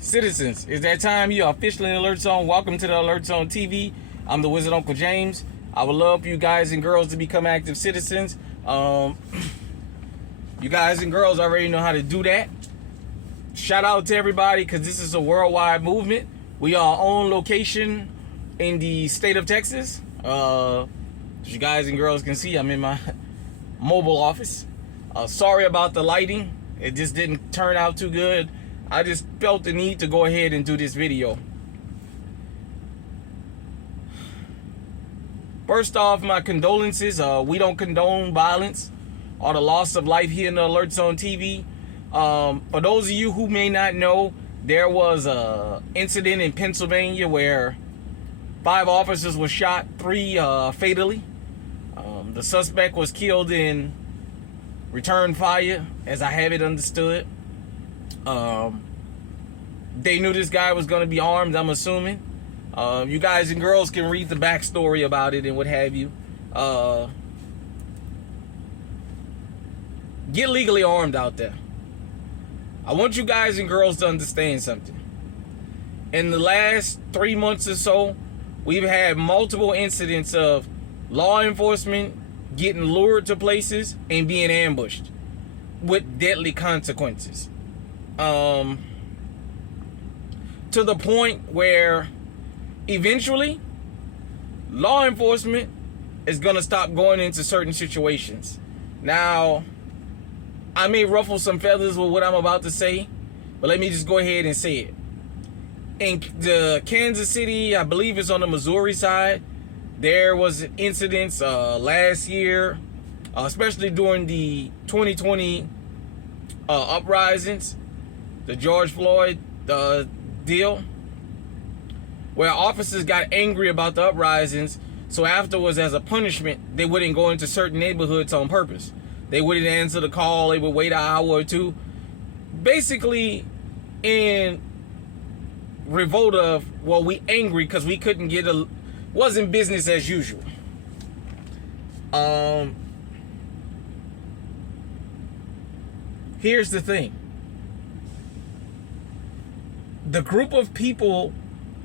Citizens, it's that time. You are officially in the Alert Zone. Welcome to the Alert Zone TV. I'm the Wizard Uncle James. I would love for you guys and girls to become active citizens. You guys and girls already know how to do that. Shout out to everybody, because this is a worldwide movement. We are on location in the state of Texas. As you guys and girls can see, I'm in my mobile office. Sorry about the lighting. It just didn't turn out too good. I just felt the need to go ahead and do this video. First off, my condolences. We don't condone violence or the loss of life here in the Alert Zone TV. For those of you who may not know, there was a incident in Pennsylvania where 5 officers were shot, 3 fatally. The suspect was killed in return fire, as I have it understood. They knew this guy was going to be armed, I'm assuming. You guys and girls can read the backstory about it and what have you. Get legally armed out there. I want you guys and girls to understand something. In the last 3 months or so, we've had multiple incidents of law enforcement getting lured to places and being ambushed with deadly consequences. To the point where eventually law enforcement is going to stop going into certain situations. Now, I may ruffle some feathers with what I'm about to say, but let me just go ahead and say it. In the Kansas City, I believe it's on the Missouri side, there was incidents last year, especially during the 2020 uprisings, the George Floyd deal, where officers got angry about the uprisings, so afterwards, as a punishment, they wouldn't go into certain neighborhoods on purpose. They wouldn't answer the call. They would wait an hour or two. Basically, in revolt of, well, we angry because we couldn't get wasn't business as usual. Here's the thing. The group of people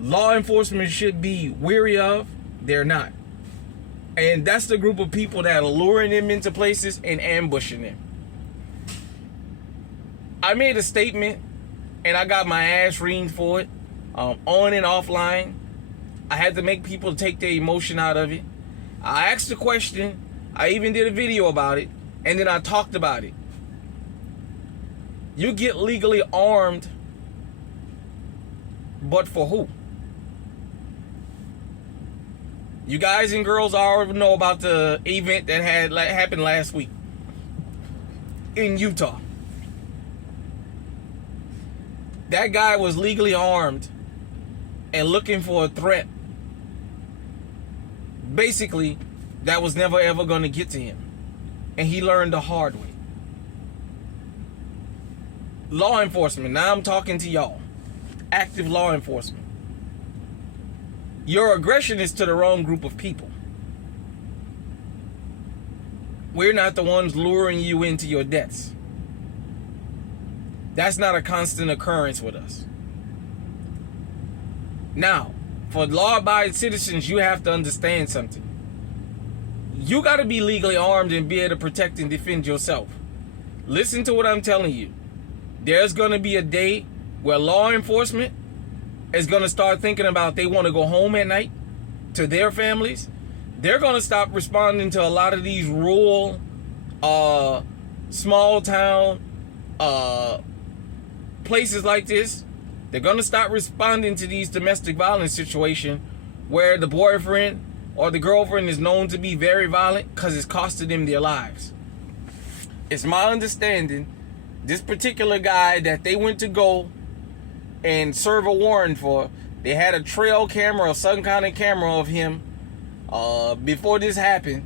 law enforcement should be weary of, they're not. And that's the group of people that are luring them into places and ambushing them. I made a statement and I got my ass reamed for it, on and offline. I had to make people take their emotion out of it. I asked the question, I even did a video about it, and then I talked about it. You get legally armed, but for who? You guys and girls already know about the event that happened last week in Utah. That guy was legally armed and looking for a threat. Basically, that was never ever going to get to him. And he learned the hard way. Law enforcement, now I'm talking to y'all. Active law enforcement. Your aggression is to the wrong group of people. We're not the ones luring you into your deaths. That's not a constant occurrence with us. Now, for law-abiding citizens, you have to understand something. You got to be legally armed and be able to protect and defend yourself. Listen to what I'm telling you. There's going to be a day where law enforcement is going to start thinking about they want to go home at night to their families. They're going to stop responding to a lot of these rural, small town places like this. They're going to start responding to these domestic violence situations where the boyfriend or the girlfriend is known to be very violent because it's costing them their lives. It's my understanding this particular guy that they went to go and serve a warrant for, they had a trail camera or some kind of camera of him before this happened,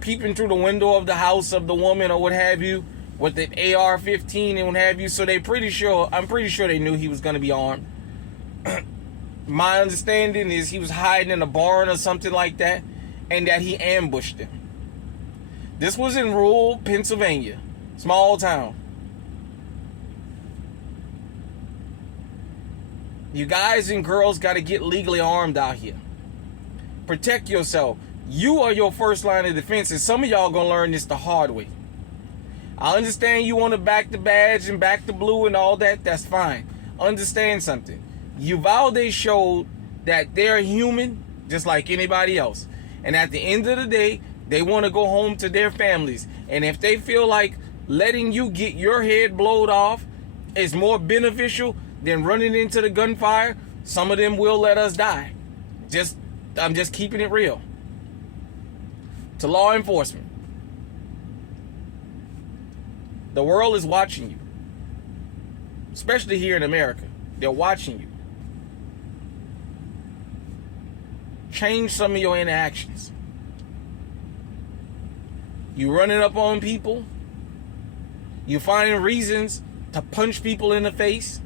peeping through the window of the house of the woman or what have you with an AR-15 and what have you. So I'm pretty sure they knew he was going to be armed. My understanding is he was hiding in a barn or something like that, and that he ambushed him. This was in rural Pennsylvania, small town. You guys and girls got to get legally armed out here. Protect yourself. You are your first line of defense, and some of y'all gonna learn this the hard way. I understand you want to back the badge and back the blue and all that. That's fine. Understand something. Uvalde showed that they're human just like anybody else. And at the end of the day, they want to go home to their families. And if they feel like letting you get your head blowed off is more beneficial than running into the gunfire, some of them will let us die. I'm just keeping it real. To law enforcement, the world is watching you, especially here in America. They're watching you. Change some of your interactions. You running up on people. You finding reasons to punch people in the face,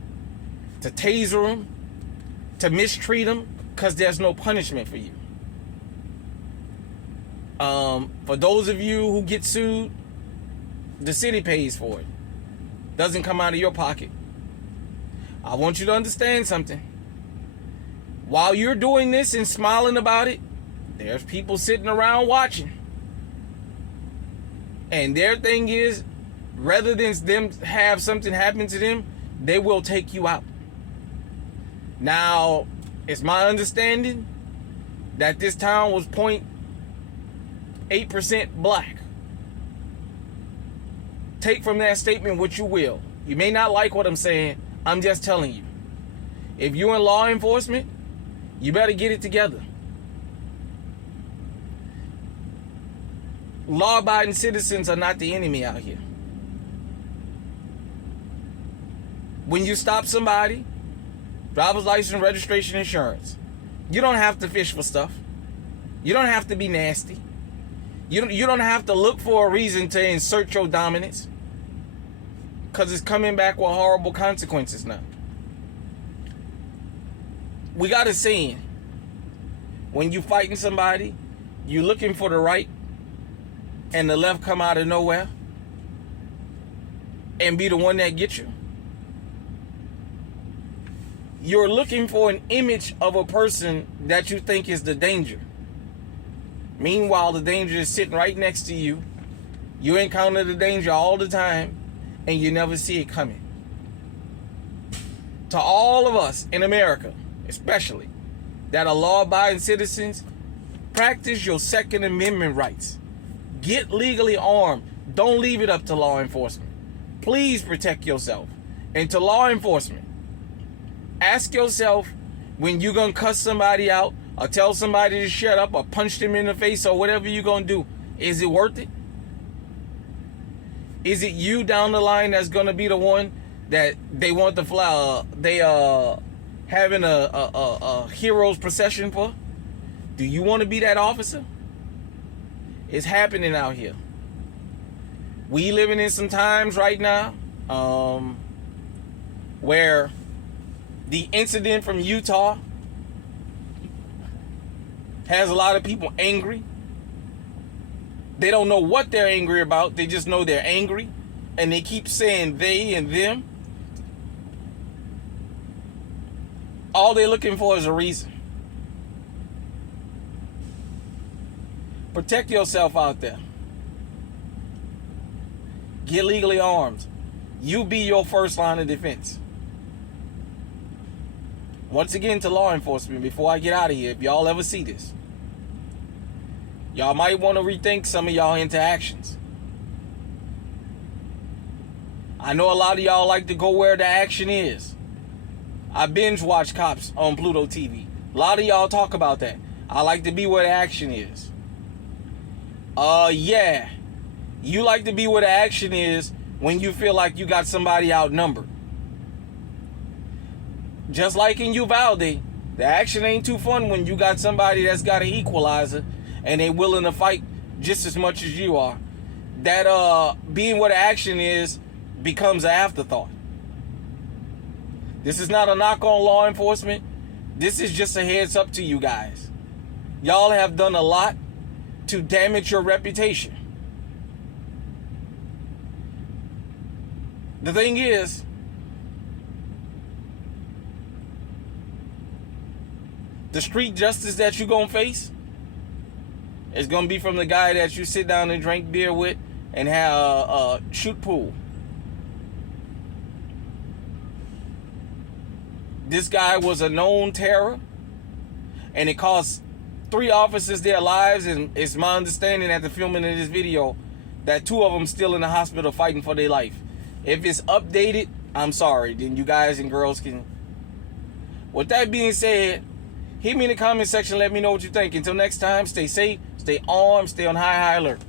to taser them, to mistreat them, because there's no punishment for you. For those of you who get sued, the city pays for it. Doesn't come out of your pocket. I want you to understand something. While you're doing this and smiling about it, there's people sitting around watching. And their thing is, rather than them have something happen to them, they will take you out. Now, it's my understanding that this town was 0.8% black. Take from that statement what you will. You may not like what I'm saying. I'm just telling you. If you're in law enforcement, you better get it together. Law-abiding citizens are not the enemy out here. When you stop somebody, driver's license, registration, insurance, you don't have to fish for stuff. You don't have to be nasty. You don't have to look for a reason to insert your dominance, because it's coming back with horrible consequences now. We got a saying. When you fighting somebody, you looking for the right, and the left come out of nowhere and be the one that gets you. You're looking for an image of a person that you think is the danger. Meanwhile, the danger is sitting right next to you. You encounter the danger all the time, and you never see it coming. To all of us in America, especially, that are law-abiding citizens, practice your Second Amendment rights. Get legally armed. Don't leave it up to law enforcement. Please protect yourself. And to law enforcement, ask yourself, when you're going to cuss somebody out or tell somebody to shut up or punch them in the face or whatever you're going to do, is it worth it? Is it you down the line that's going to be the one that they want the flower, having a hero's procession for? Do you want to be that officer? It's happening out here. We living in some times right now where the incident from Utah has a lot of people angry. They don't know what they're angry about. They just know they're angry. And they keep saying they and them. All they're looking for is a reason. Protect yourself out there. Get legally armed. You be your first line of defense. Once again, to law enforcement, before I get out of here, if y'all ever see this, y'all might want to rethink some of y'all interactions. I know a lot of y'all like to go where the action is. I binge watch Cops on Pluto TV. A lot of y'all talk about that. I like to be where the action is. Yeah. You like to be where the action is when you feel like you got somebody outnumbered. Just like in Uvalde, the action ain't too fun when you got somebody that's got an equalizer and they willing to fight just as much as you are. That being where the action is becomes an afterthought. This is not a knock on law enforcement. This is just a heads up to you guys. Y'all have done a lot to damage your reputation. The thing is, the street justice that you gonna face is gonna be from the guy that you sit down and drink beer with and have shoot pool. This guy was a known terror, and it cost 3 officers their lives, and it's my understanding at the filming of this video that 2 of them still in the hospital fighting for their life. If it's updated, I'm sorry. Then you guys and girls can. With that being said, hit me in the comment section. Let me know what you think. Until next time, stay safe, stay armed, stay on high alert.